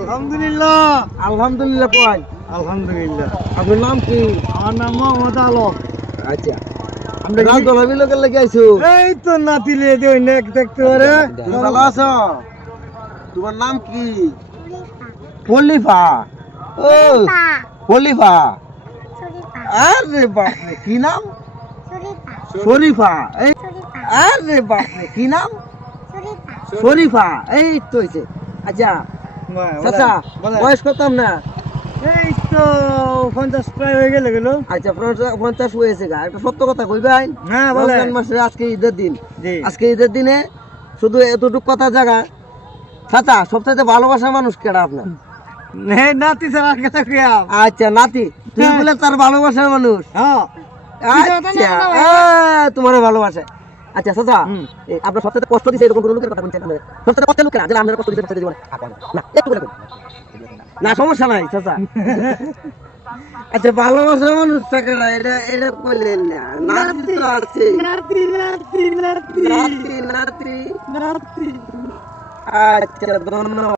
আলহামদুলিল্লাহ। আলহামদুলিল্লাহ কয় আলহামদুলিল্লাহ। আপনার নাম কি? আমার নাম মোহাম্মদ আলম। আচ্ছা আমরা গাছ দলাবি লোকের লেগে আইছো। এই তো নাতি লিয়ে দিও নেক দেখতে পারে। তুমি ভালো আছো? তোমার নাম কি? খলিফা। ও খলিফা। আরে বাপ রে কি নাম? শরীফা। এই আরে বাপ রে কি নাম? শরীফা। এই তো হইছে। আচ্ছা চাচা বয়স কত না? এই তো 50 প্রায় হয়ে গেল গেল। আচ্ছা 50 হয়েছে গা। একটা সত্য কথা কইবেন? হ্যাঁ বলে। রমজান মাসে আজকে ঈদের দিন। জি। আজকে ঈদের দিনে শুধু এতটুকু কথা জায়গা চাচা সবচেয়ে ভালোবাসার মানুষ কেডা আপনার? এই নাতি ছাড়া কথা কইয়া। আচ্ছা নাতি তুই হ্যাঁ। বলে তার ভালোবাসার মানুষ। হ্যাঁ। আচ্ছা তোমার ভালোবাসে। আচ্ছা চাচা হুম। আপনার সবচেয়ে কষ্ট দিছে এরকম কোনো লোকের কথা বলছেন আপনারা? সবচেয়ে কষ্ট লোকেরা যেটা আপনারা কষ্ট দিছে সবচেয়ে জীবনে না একটু করে বলুন। না সমস্যা নাই চাচা। আচ্ছা ভালোবাসার মানুষ থাকে না এটা এটা বললেন না নাতি তো আছে নাতি নাতি নাতি নাতি নাতি নাতি। আচ্ছা ধন্যবাদ।